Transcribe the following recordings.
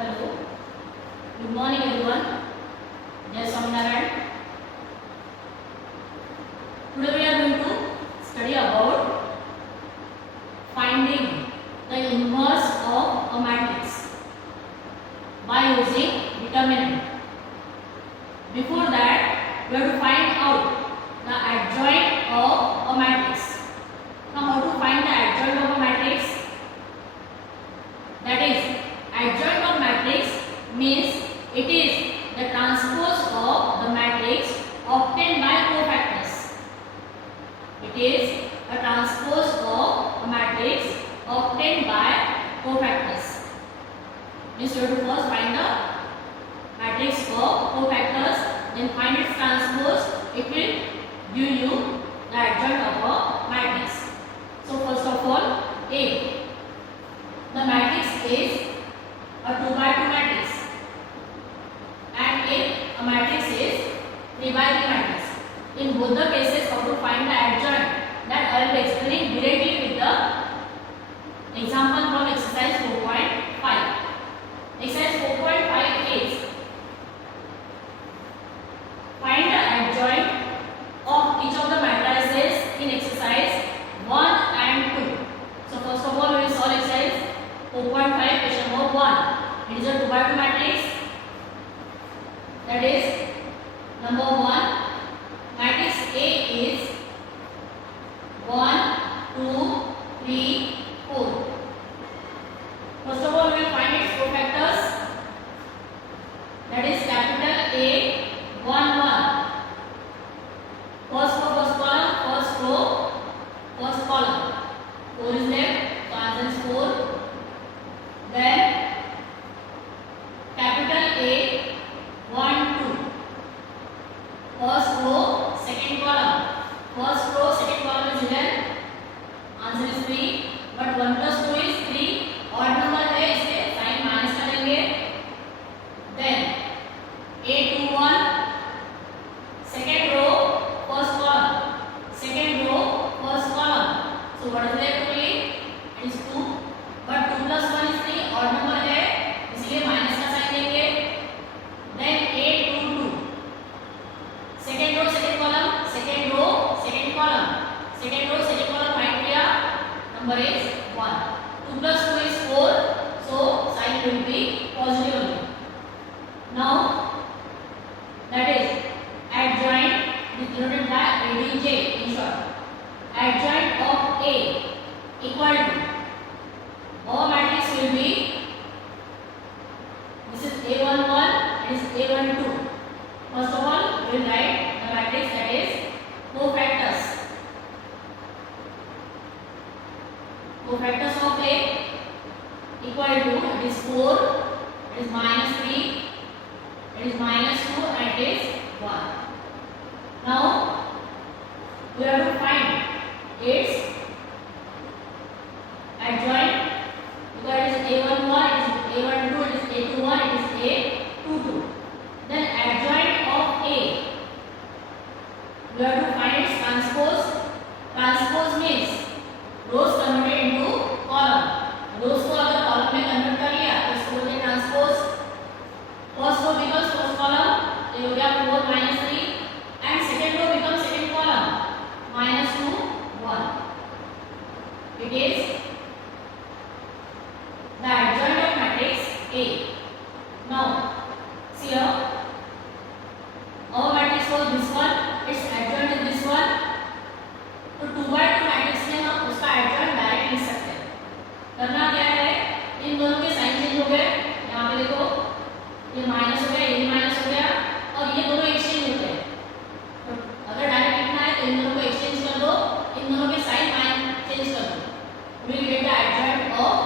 Hello, good morning everyone. Jai Swaminarayan. Today we are going to study about finding the inverse of a matrix by using determinant. Before that, we have to find out the adjoint of a matrix. Now, how to find the adjoint of a matrix? That is, adjoint of matrix means it is the transpose of the matrix obtained by cofactors. It is a transpose of a matrix obtained by cofactors. Means you have to first find the matrix of cofactors, then find its transpose. It will give you the adjoint of a matrix. So first of all, A. The matrix is a 2 by 2 matrix, and if a matrix is 3 by 3 matrix. In both the cases, how to find the adjoint, that I will be explaining directly with the example from exercise 4.5. Exercise 4.5 is find the adjoint of each of the matrices in exercise 1 and 2. So first of all, we will solve exercise 4.5 question number 1. It is a 2 by 2 matrix. That is number 1. Matrix A is 1, 2, 3, 4. First of all, we will find its cofactors. That is capital A 1 1. First row, first column, first row, first column. 4 is left, so answer is 4. Then capital A 1 2. First row, second column. First row, second column is given. Answer is 3. But 1 plus 2 is 3. Odd number है इसलिए sign minus करेंगे. Then A21 second row, first column. Second row, first column. So what is left only? It is 2. But 2 plus 1 is 3. Odd number है इसलिए minus का sign देंगे. Then A22 second row, second column. Second row, second column. Second row, second column find किया. Number is 1. 2 plus 2 is 4. So sign will be positive only. Now that is adjoint denoted by ADJ in short. Adjoint of A equal to our matrix will be, this is A11, this is A12. First of all, we will write the matrix, that is cofactors. Cofactors of A equal to, it is 4, it is minus 3, it is minus 2, and it is 1. Now we have to find its adjoint, because it is A11, it is A12, it is A21, it is A22. Then adjoint of A, we have to find its transpose. Transpose means rows converted into column. रोज को अगर column में convert कर लिया तो इसको बोलते हैं transpose. First row becomes first column, तो हो गया 4 minus 3, and second row becomes second column minus 2 1. It is the adjoint of matrix A. Now see here, our matrix was this one, its adjoint is this one. तो 2 by 2 matrix में हम उसका adjoint direct लिख सकते हैं. करना क्या है, इन दोनों के साइन चेंज हो गए. यहाँ पे देखो ये माइनस हो गया, ये माइनस हो गया, और ये दोनों एक्सचेंज होते हैं. तो अगर डायरेक्ट लिखना है तो इन दोनों को एक्सचेंज कर दो, इन दोनों के साइन चेंज कर दो. Will get the adjoint of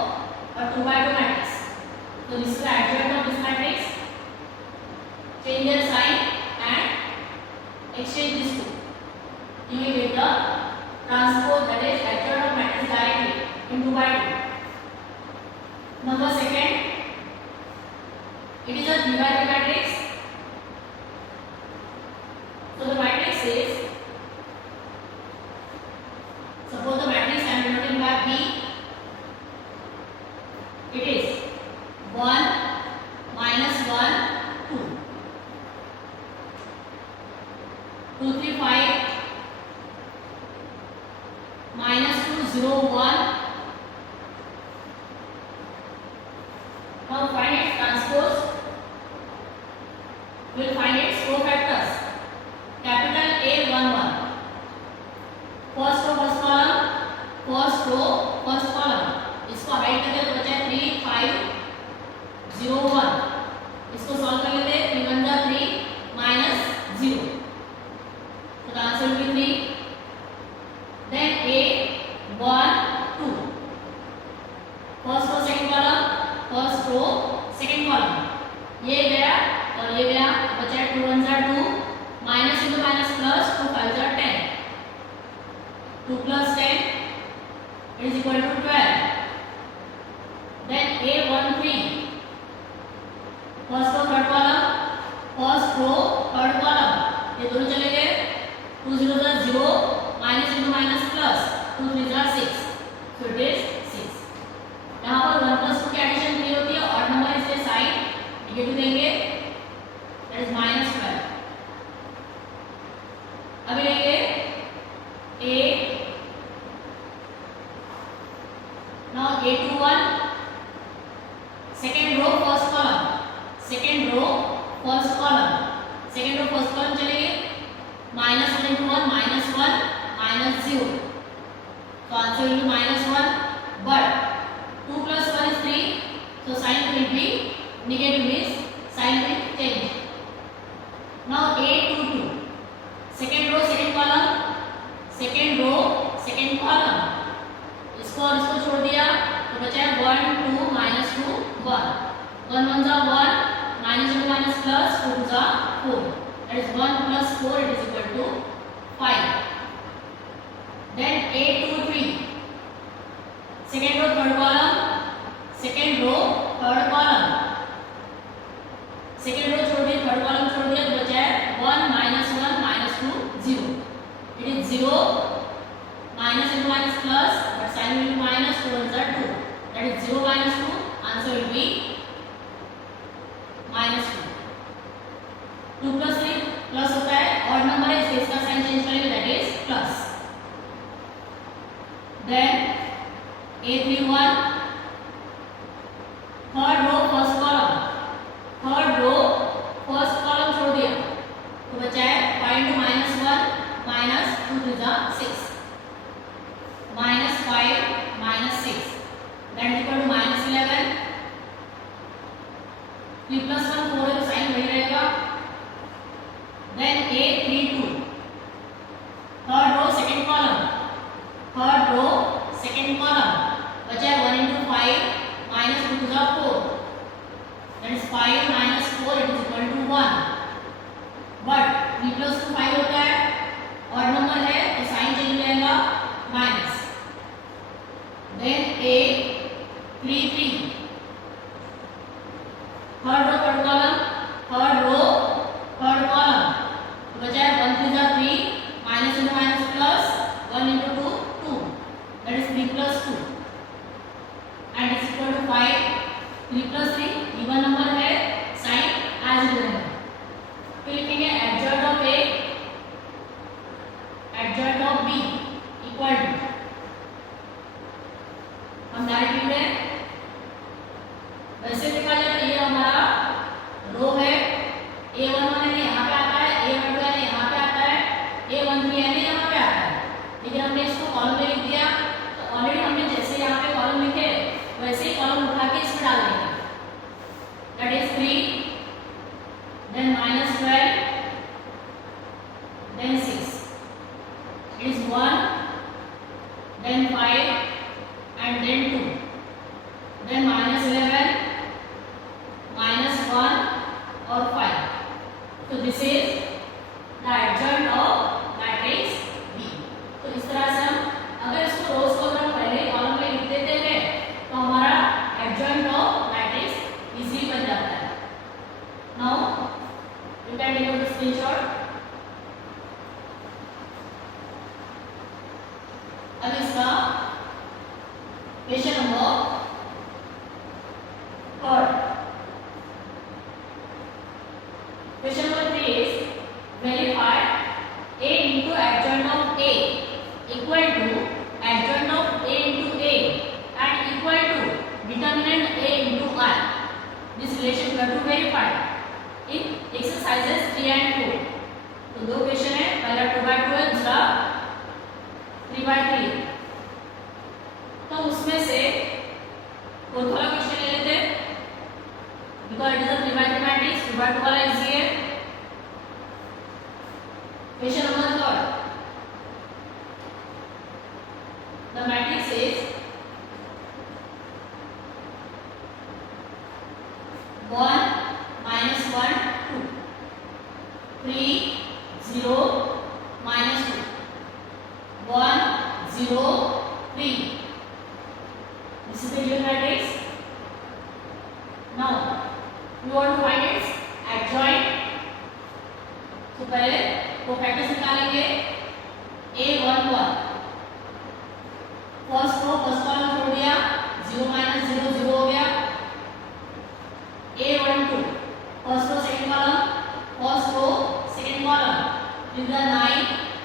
a 2 by 2 matrix. तो this is the adjoint of this matrix. Change their sign and exchange this two. You will get the transpose, that is adjoint of matrix directly in 2 by 2. Number second, it is a 3 by 3 matrix. So the matrix is, suppose the matrix I am denoting by B. It is 1, 0 1. Now find its transpose. We will find its row factors. Capital A 1 1. First row first column, first row first column. इसको hide करके तो बचा 3 5 0 1. इसको solve कर लेते हैं. 3 1 जा 3 minus 0. So the answer will be 3. Then A 1 2. First row second column, first row second column. ये गया और ये गया. बचा 2 1 जा 2 minus into minus plus 2 5 जा 10. 2 plus 10 it is equal to 12. Then A 1 3. First row third column, first row third column. ये दोनों चले गए. 2 0 जा 0 minus into minus plus 2 3 जा 6. So it is 6. यहाँ पर 1 plus 2 की एडिशन 3 होती है. ऑड नंबर इसलिए साइन नेगेटिव देंगे. That is minus 12. अभी लेंगे A. Now A 2 1. Second row first column. Second row first column. Second row first column चलेंगे. Minus 1 into 1 minus 1 minus 0. So answer will be minus 1. But 2 plus 1 is 3. So sign will be negative, means sign will change. Now A 2 2. Second row second column. Second row second column. इसको और इसको छोड़ दिया तो बचा है 1 2 minus 2 1. 1 1 जा 1 minus into minus plus 2 जा 4. That is 1 plus 4 it is equal to 5. Then A 2 3. Second row third column. Second row third column. Second row छोड़ दिया third column छोड़ दिया तो बचा है 1 minus 1 minus 2 0. It is 0 minus into minus plus but sign will be minus 2 1 are 2. That is 0 minus 2. Answer will be minus 2. 2 plus 3 plus होता है. odd number है इसलिए इसका साइन चेंज करेंगे. That is plus. Then A 3 1. Third row first column. Third row first column छोड़ दिया तो बचा है 5 into minus 1 minus 2 3 जा 6. Minus 5 minus 6. That is equal to minus 11. 3 plus 1 4 है तो साइन वही रहेगा. Then A 3 2. Third row second column. Third row second column. बचा है 1 into 5 minus 2 जा 4. That is 5 minus 4 it is equal to 1. But 3 plus 2 5 होता है. odd number है तो साइन चेंज हो जाएगा minus. Then A 3 3. Third row third column. Third row third column. तो बचा है 1 3 जा 3 minus into minus plus 1 into 2 2. That is 3 plus 2 and it's equal to 5. 3 plus 3 even number है. Sign as it is. फिर लिखेंगे adjoint of A adjoint of B equal to. हम direct लिख रहे हैं. वैसे देखा जाए तो ये हमारा रो है. A11 है यहाँ पे आता है. A12 है यहाँ पे आता है. A13 है यहाँ पे आता है. लेकिन हमने इसको कॉलम में लिख दिया तो ऑलरेडी हमने जैसे यहाँ पे कॉलम लिखे वैसे ही कॉलम उठा के इसमें डाल देंगे. That is 3. Then minus 12. Then 6. It is 1. Then 5. And then 2. Then minus 11. Minus 1 or 5. So this is the adjoint of matrix B. तो इस तरह से हम अगर इसको रोज को हम पहले कॉलम में लिख देते हैं तो हमारा adjoint of matrix इजीली बन जाता है. Now you can take a screenshot. अब इसका question number 3. Question number 3 is but वाला इजी है। Question number 3, the matrix is 1 -1 2 3 0 -2 1 0 3. This is the given matrix. Now we want to find its adjoint. तो पहले cofactors निकालेंगे। A11 first row first column छोड़ दिया, 0 - 0 0 हो गया। A12 first row second column, first row second column, with the 9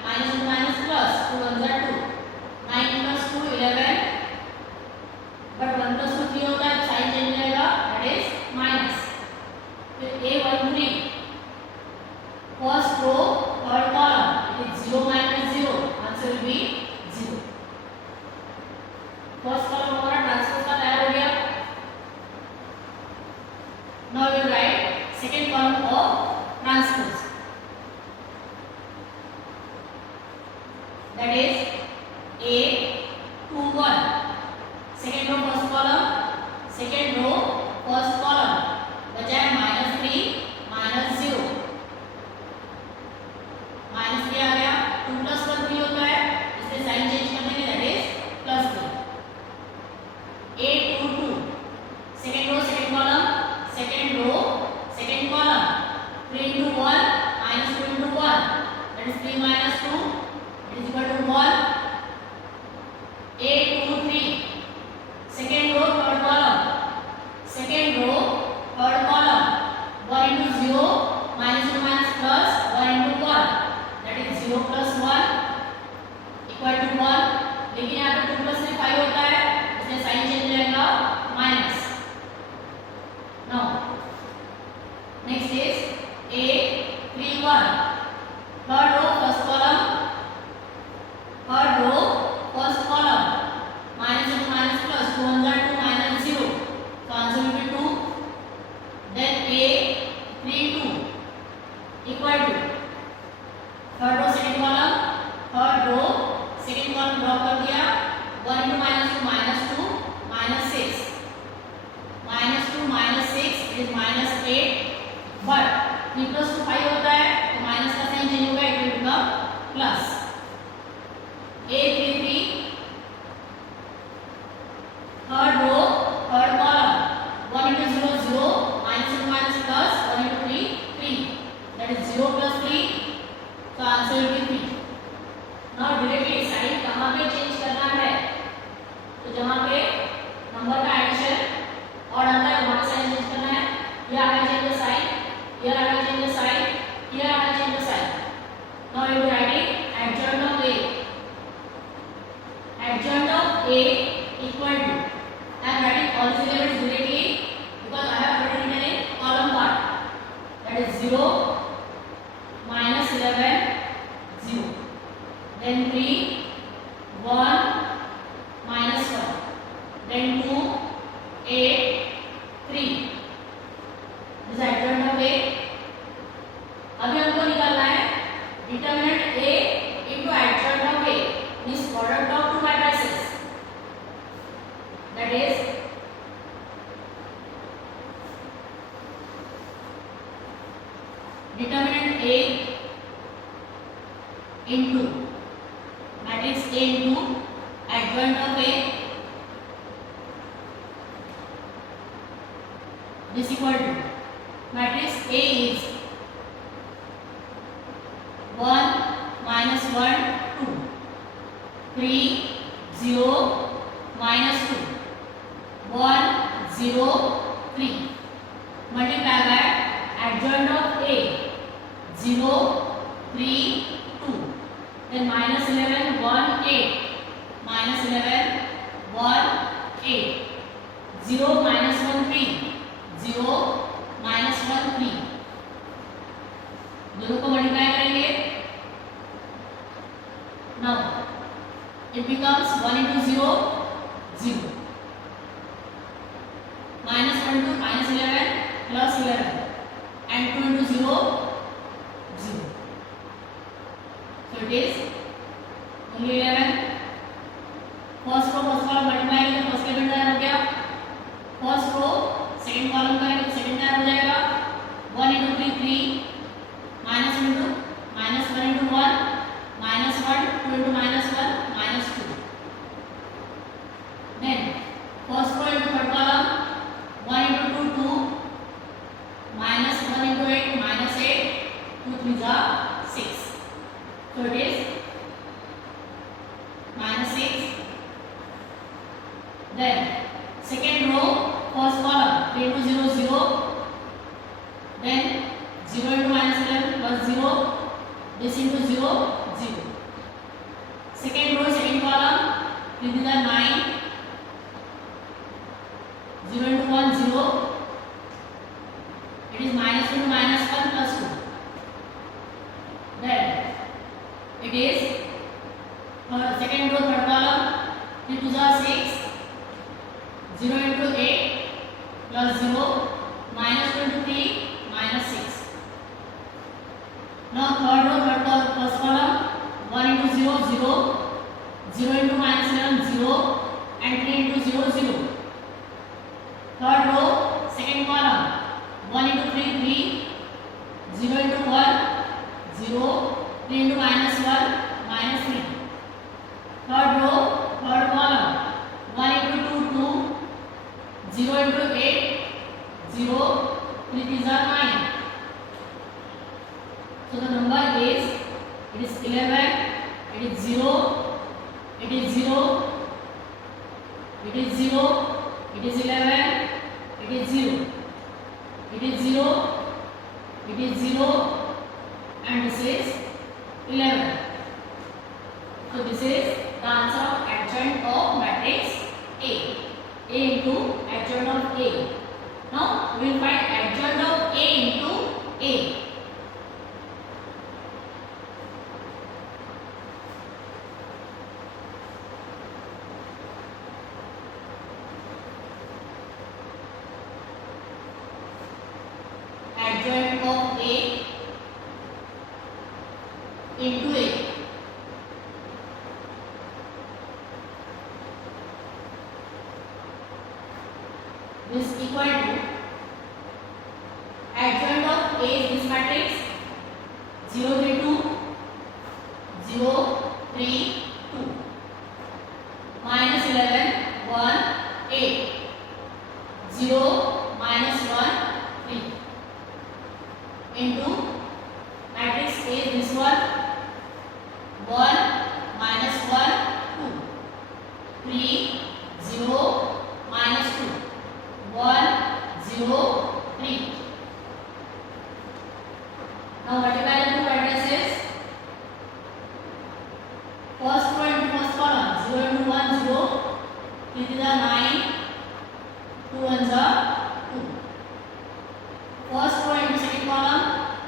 -2 -plus 2 1 are 2, 9 + 2 11, but 1 + 2 3 होता है, sign change हो जाएगा, that is माइनस। फिर A13 first row third column, it is 0 - 0, answer will be 0। First column हमारा transpose का तैयार हो गया। Now we write second column of transpose, that is A21 second row first column, second row first column, बचा है -3 -0, -3 आ गया, 2 + 1 3 होता है, इसलिए साइन चेंज कर देंगे, that is +3। A22 second row second column, second row second column, 3 × 1 -2 × 1, that is 3 - 2 is equal to 1। A23 second row third column, second row third column, 1 × 0 -2 -plus 1 × 1, that is 0 + 1 equal to 1। लेकिन यहाँ पे 2 + 3 5 होता है, इसलिए sign change हो जाएगा, minus. Now next is A31 third row first column, third row first column, -2 -plus 2 1 are 2 -0, so answer will be 2। then A32 equal to third row second column, third row second column draw कर दिया, 1 × -2 -6, -2 -6 is -8, but 3 + 2 5 होता है, तो minus का sign change होगा, it will become plus. A33 third row third column, 1 × 0 0, -2 -plus 1 × 3 3, that is 0 + 3, so answer will be 3। now directly sign कहाँ पे change करना है, तो जहाँ पे नंबर का एडिशन और आता है वहाँ पे साइन चेंज करना है। here I change the sign, here I change the sign, here I change the sign। now you are writing adjoint of A, adjoint of A equal to, I am writing all these elements directly because I have already written in column part, that is 0 -11 0, then 3 1 -1, then 2 8 3, this is adjoint of A। अभी हमको निकालना है determinant A into adjoint of A, means product of two matrices, that is determinant A into matrix A into adjoint of A, this equal to matrix A is 1 -1 2, 3 0 -2, 1 0 3, multiply by adjoint of A 0 3 2, then -11 1 8, -11 1 8, 0 -1 3, 0 -1 3, दोनों को multiply करेंगे। Now it becomes 1 into 0 0, -1 to -11 plus 11 and into 9 हो गया। First row second column का second time हो जाएगा 1 into 3 3 minus into minus 1 into 1 minus 1 2 into minus 1 minus 2। Then first row into third column 1 into 2 2 minus 1 into 8 minus 8 2 3 जा 6। So it is minus 6. Then second row first column 3 into 0 0. Then 0 into minus 11 plus 0. This into 0 0. Second row second column 3 to the 9. 0 into 1 0. It is minus into minus 1 plus 2. Then it is second row third column 3 to the 6 0 into 8 plus 0 minus 2 into 3 minus 6. Now third row third column first column 1 into 0 0 0 into minus 11 0 and 3 into 0 0. Third row second column 1 into 3 3 0 into 1 0 3 into minus 1 minus 3. Third row third column 1 into 2 2 0 into 8 0 3 threes are 9. So the number is it is 11 it is 0 it is 0 it is 0 it is 11 it is 0 it is 0 it is 0 and this is 11. So this is the answer of adjoint of matrix A. A into adjoint of A. Now we will find adjoint of A into A. Adjoint of A into A. This is equal to adjoint of A is this matrix 0 3 2 0 3 2 minus 11 1 8 0 minus 1 3 into matrix A is this one 1 minus 1 2 3 0 minus 2 1 0 3. Now multiply the two matrices. First row into first column 0 into 1 0 3 to the 9 2 1 the 2. First row into second column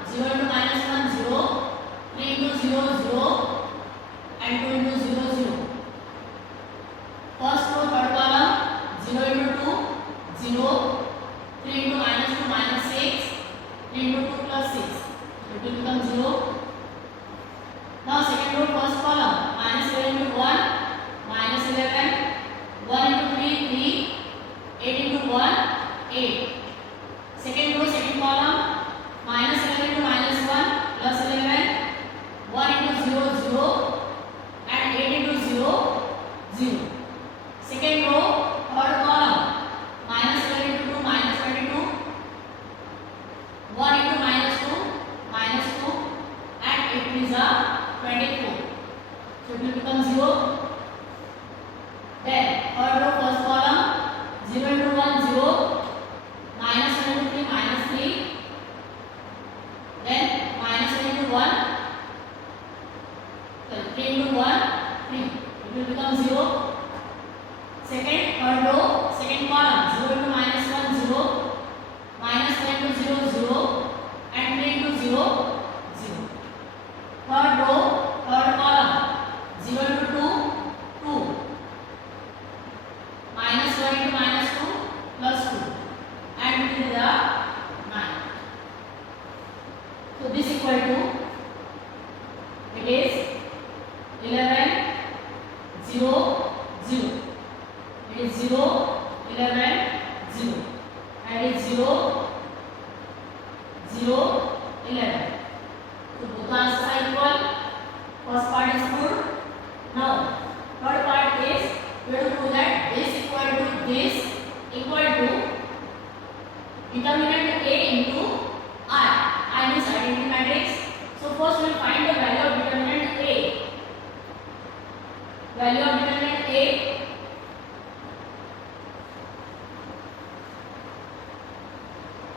0 into minus 1 0 3 into 0 0 and 2 into 0 0. First row third column 0 into 2 0 3 into minus 2 minus 6 3 into 2 plus 6. So it will become 0. Now second row first column minus 11 into 1 minus 11 1 into 3 3 8 into 1 8. Second row second column minus 11 into minus 1 plus 11 1 into 0 0 and 8 into 0 0. Second row third column minus 12 into 2 minus 22 1 into minus 2 minus 2 and 8 is a 24. So it will become 0. Then third row first column 0 into 1 0 minus 1 into 3 minus 3 then minus 1 into 1 so 3 into 1 3. It will become 0. Second third row second column 0 into minus 1 0 minus 1 into 0 0 and 3 into 0 0. Third row third column 0 into 2 2 minus 1 into minus 2 plus 2 and it is 9. So this equal to it is 11 0 0. It is 0, 11, 0. And it is 0, 0, 11. So both answers are equal. First part is proved. Now third part is we have to prove that this equal to this equal to determinant A into I. I means identity matrix. So first we will find the value of determinant A. Value of determinant A.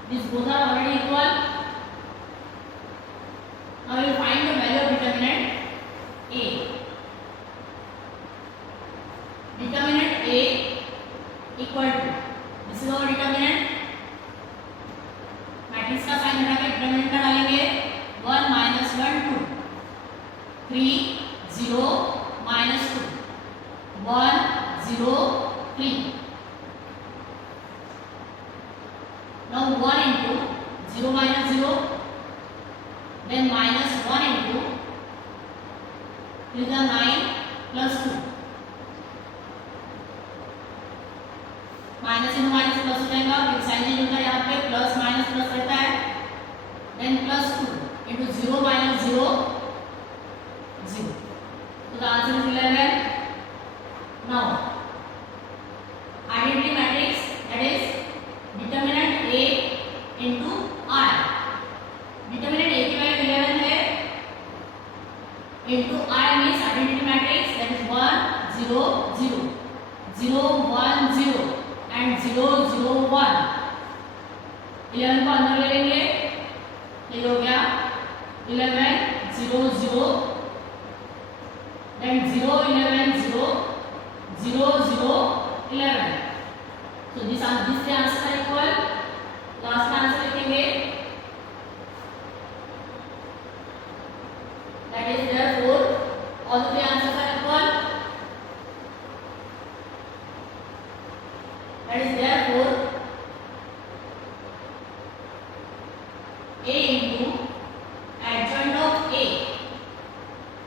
These both are already equal. Now we will find the value of determinant A. Determinant A equal to, this is our determinant. Matrix का sign हटा के determinant का डालेंगे 1 minus 1 2 3 0 minus 2 1 0 3. Now 1 into 0 minus 0, then minus 1 into is the 9 plus 2. Minus into minus plus हो जाएगा, फिर sign change होता है, यहाँ पे प्लस माइनस प्लस रहता है, then plus 2 into 0 minus 0 0. So the answer is 11. Now identity matrix, that is determinant A into I. Determinant A की वैल्यू 11 है, into I means identity matrix, that is 1 0 0 0 1 0 and 0 0 1. 11 को अंदर ले लेंगे, ये हो गया 11 0 0, then 0 11 0 0 0 11. So this the answer are equal. Last answer लिखेंगे, that is therefore all the answers are equal. That is therefore A into adjoint of A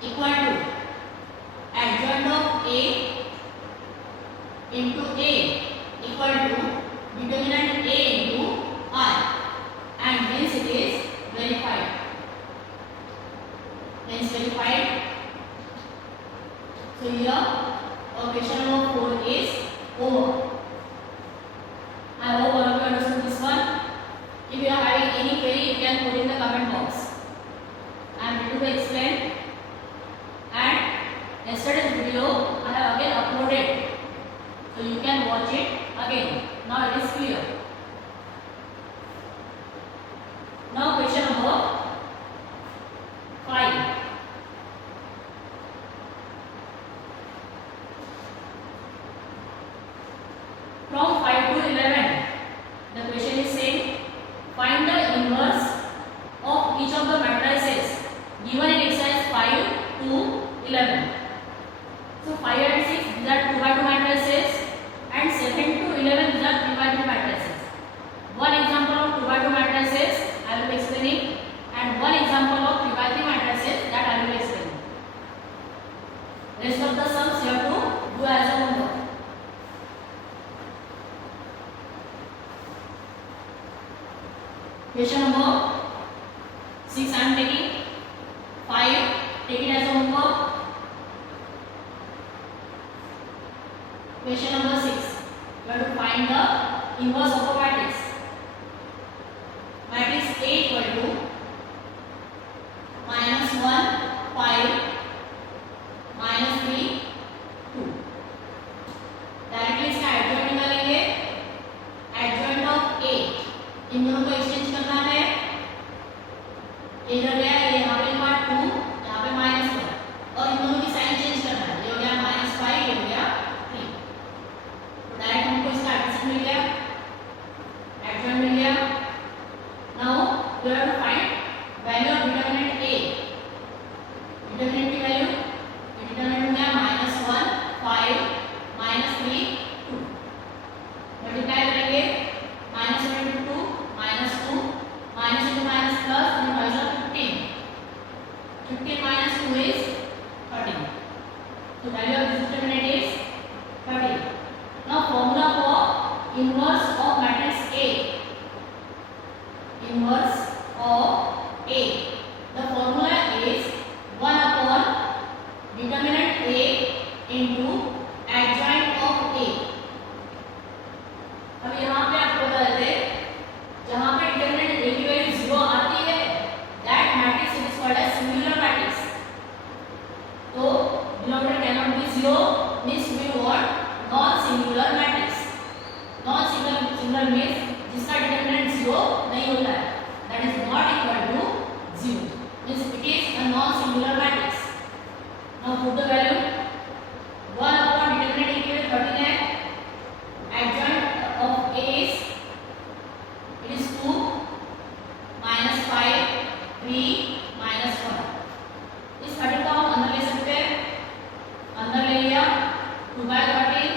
equal to adjoint of A into A equal to determinant A into I, and hence it is verified. Hence verified. So here our question number 4 is over. I hope all of you understood this one. If you are having any query, you can put in the comment box. I am ready to explain. And yesterday's video I have again uploaded, so you can watch it again. Now it is clear. Now question number 5. From 5 to 11, the question is saying find the inverse of each of the matrices given in exercise 5 to 11. So 5 and 6, these are 2 by 2 matrices, and 7 to 11, these are 3 by 3 matrices. One example of 2 by 2 matrices I will be explaining, and one example of 3 by 3 matrices that I will be explaining. Rest of the sums you have to do as a homework. Question number 6 I am taking, 5 take it as a homework. Question number 6, you have to find the inverse of a matrix. Matrix A equal to minus 1 5 minus 3 2. Directly इसका adjoint निकालेंगे, adjoint of A, इन दोनों को exchange करना है, इधर गया ये यहाँ पे पार्ट 2, यहाँ पे माइनस 1, और इन दोनों की साइन चेंज करना है, ये हो गया माइनस 5, ये हो गया 3. तो डायरेक्ट हमको इसका एडजॉइंट मिल गया, एडजॉइंट मिल गया. Now we have to find value of determinant A. Determinant की वैल्यू, डिटरमिनेंट हो गया माइनस 1 5 माइनस 3 2. मल्टीप्लाई करेंगे, minus 1 into 2 minus 2, minus into minus plus, and by 15. 15 minus 2 is 13. So value of this determinant is 13. Now inverse of matrix A. Inverse of A. The formula is 1 upon determinant A into adjoint of A. अब यहाँ पे आपको बता देते जहाँ पे determinant A की value 0 आती है that matrix is called as singular matrix. तो denominator cannot be 0 means we want non singular matrix. Non singular means जिसका डिटरमिनेंट 0 नहीं होता है, that is not equal to 0 means it is a non singular matrix. Now put the value 1 upon determinant A की value 13 है, adjoint of A is it is 2 minus 5 3 minus 1. इस 13 को हम अंदर ले सकते हैं, अंदर ले लिया 2 by 13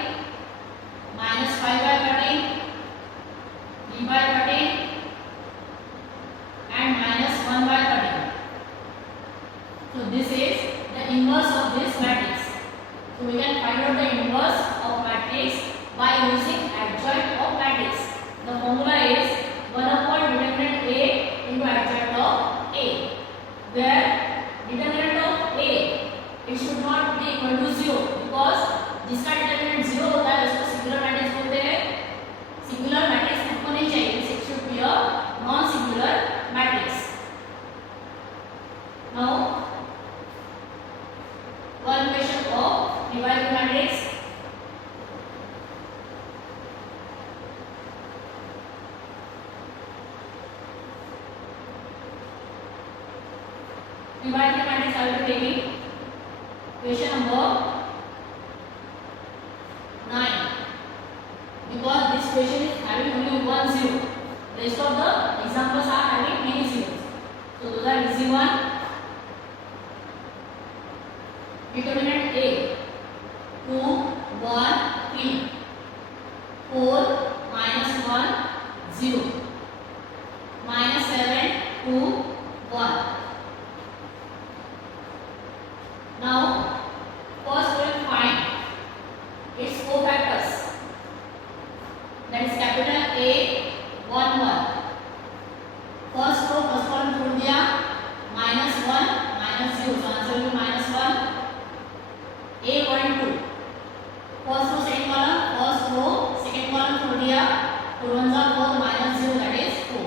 minus 5 by 13 3 by 13 and minus 1 by 13. So this is the inverse of this matrix. So we can find out the inverse of matrix by using adjoint of matrix. The formula is 1 upon determinant A into adjoint of A, where determinant of A it should not be equal to 0 because जिसका determinant 0 होता है उसको singular matrix बोलते हैं. Singular matrix हमको नहीं चाहिए, it should be a non singular matrix. Now one question of divided matrix. Divided matrix I will be taking question number 9 because this question is having only 1 0. Rest of the examples are having many zeros. So those are easy one. Determinant A 2 1 3 4 minus 1 0 minus 7 2 1. Now first we will find its cofactors, that is capital A 1 1. First row first column छोड़ दिया minus 1 minus 0, so answer will be minus 1. A 1 2 first row second column, first row second column छोड़ दिया 4 1 4 minus 0 that is 4.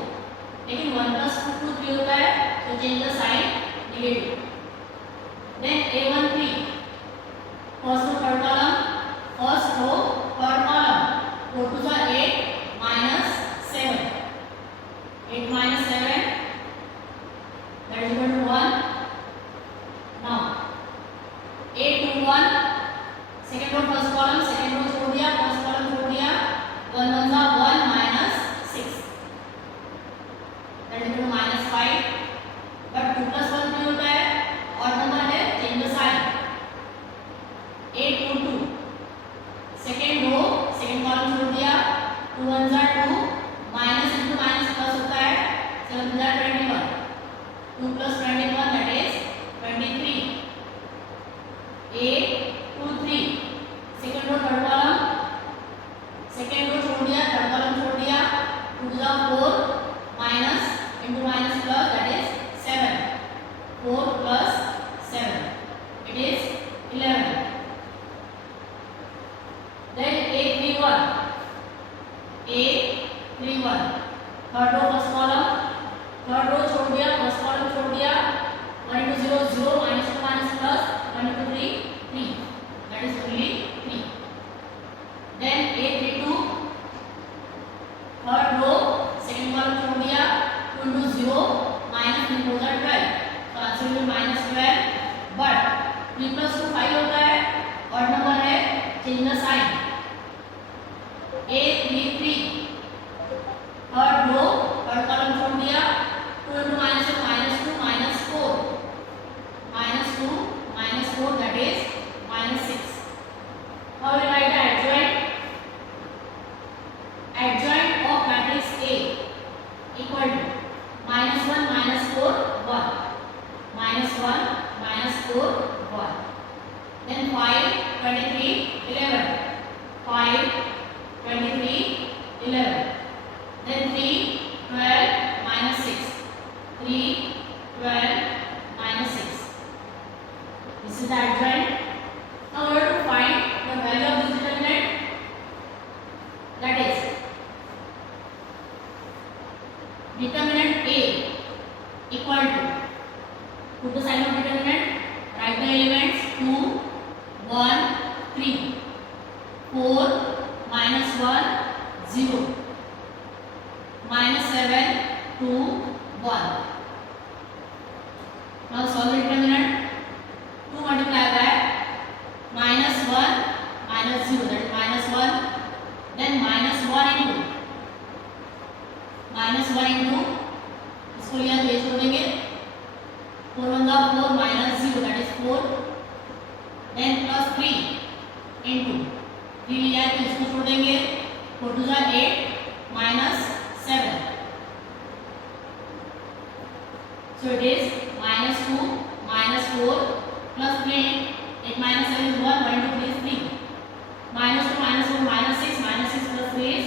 लेकिन 1 plus 2 3 होता है, so change the sign negative. Then A1 3 first row third column, first row third column 4 2 are 8 minus 7, 8 minus 7 that is equal to 1. Now A2 1 second row first column, second row छोड़ दिया first column छोड़ दिया 1 1 1 minus 6 that is equal to minus 5. but 2 plus 1 3 होता है, odd number है, change the sign. A2 2 second row second column छोड़ दिया 2 1 2 minus into minus plus होता है 7 21 2 plus 21 that is 23. A2 3 second row third column, second row छोड़ दिया third column छोड़ दिया 2 4 minus into minus plus that is 7. 4 plus 7 it is 11. Then A31 A31 third row first column, third row छोड़ दिया first column छोड़ दिया 1 into 0 0 minus 2 minus plus 1 into 3 3 that is only 3. Then A32 third row second column छोड़ दिया 2 into 0 minus 3 4 12, so answer will be minus 12. but 3 plus 2 5 होता है, odd number है, change the sign. A33 third row third column छोड़ दिया 2 into minus 2 minus 2 minus 4 minus 2 minus 4 that is minus 6. How we write the adjoint? Adjoint of matrix A equal to minus 1 minus 4 1 minus 1 minus 4 1. Then 5 23 11 determinant A equal to, put the sign of determinant, write the elements 2, 1, 3, 4, minus 1, 0, minus 7, 2, 1. Now solve the determinant. 2 multiplied by minus 1 minus 0, that is minus 1, then minus 1 into इसको यहाँ ले छोड़ देंगे, 4 1 4 minus 0, that is 4, then plus 3 into 3 लिया तो इसको छोड़ देंगे, 4 2 8 minus 7, so it is minus 2 minus 4 plus 3, 8 minus 7 is 1, 1 into 3 is 3, minus 2 minus 4 minus 6, minus 6 plus 3 is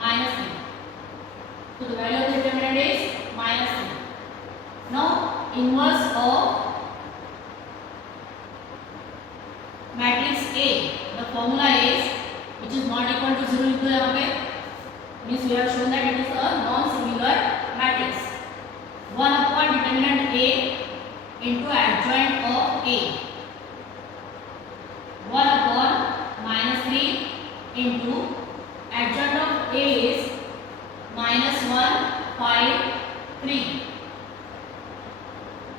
minus 3. So the value of the determinant is minus 3. Now inverse of matrix A, the formula is, which is not equal to 0 लिख दो यहाँ पे, means we have shown that it is a non-similar matrix. 1 upon determinant A into adjoint of A. 1 upon minus 3 into adjoint of A is minus 1, 5, 3,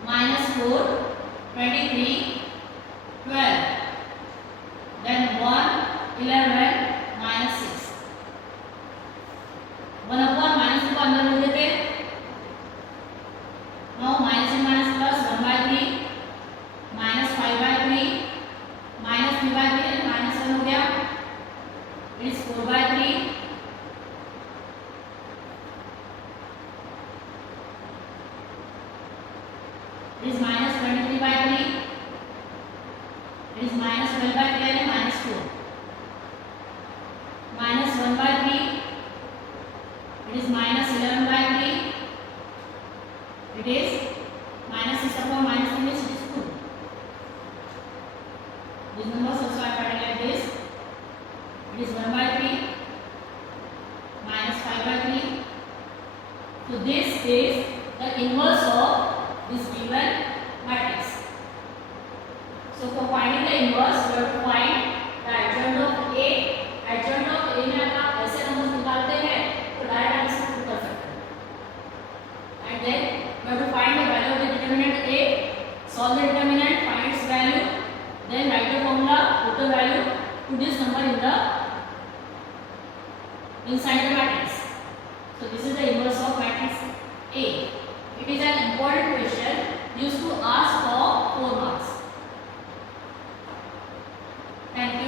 minus 4, 23, 12, then 1, 11, minus 6. 1 upon minus 2 को अंदर लिख देते, now minus and minus plus 1 by 3, minus 5 by 3, minus 3 by 3 and minus 1 हो गया, it is 4 by 3, it is minus 23 by 3, it is minus 12 by 3 and minus 4, minus 1 by 3, it is minus 11 by 3, it is minus 6 upon minus 3 means it is 2. These numbers also are writing like this, it is 1 by 3, minus 5 by 3. So this is the inverse of this given matrix. So for finding the inverse, we have to find the adjoint of A. Adjoint of A में अगर आप ऐसे numbers निकालते हैं तो direct आप इसको put कर सकते हैं. And then we have to find the value of the determinant A, solve the determinant, find its value, then write the formula, put the value, put this number in the inside the matrix. So this is the inverse of matrix A. It is an important question used to ask for 4 marks. Thank you.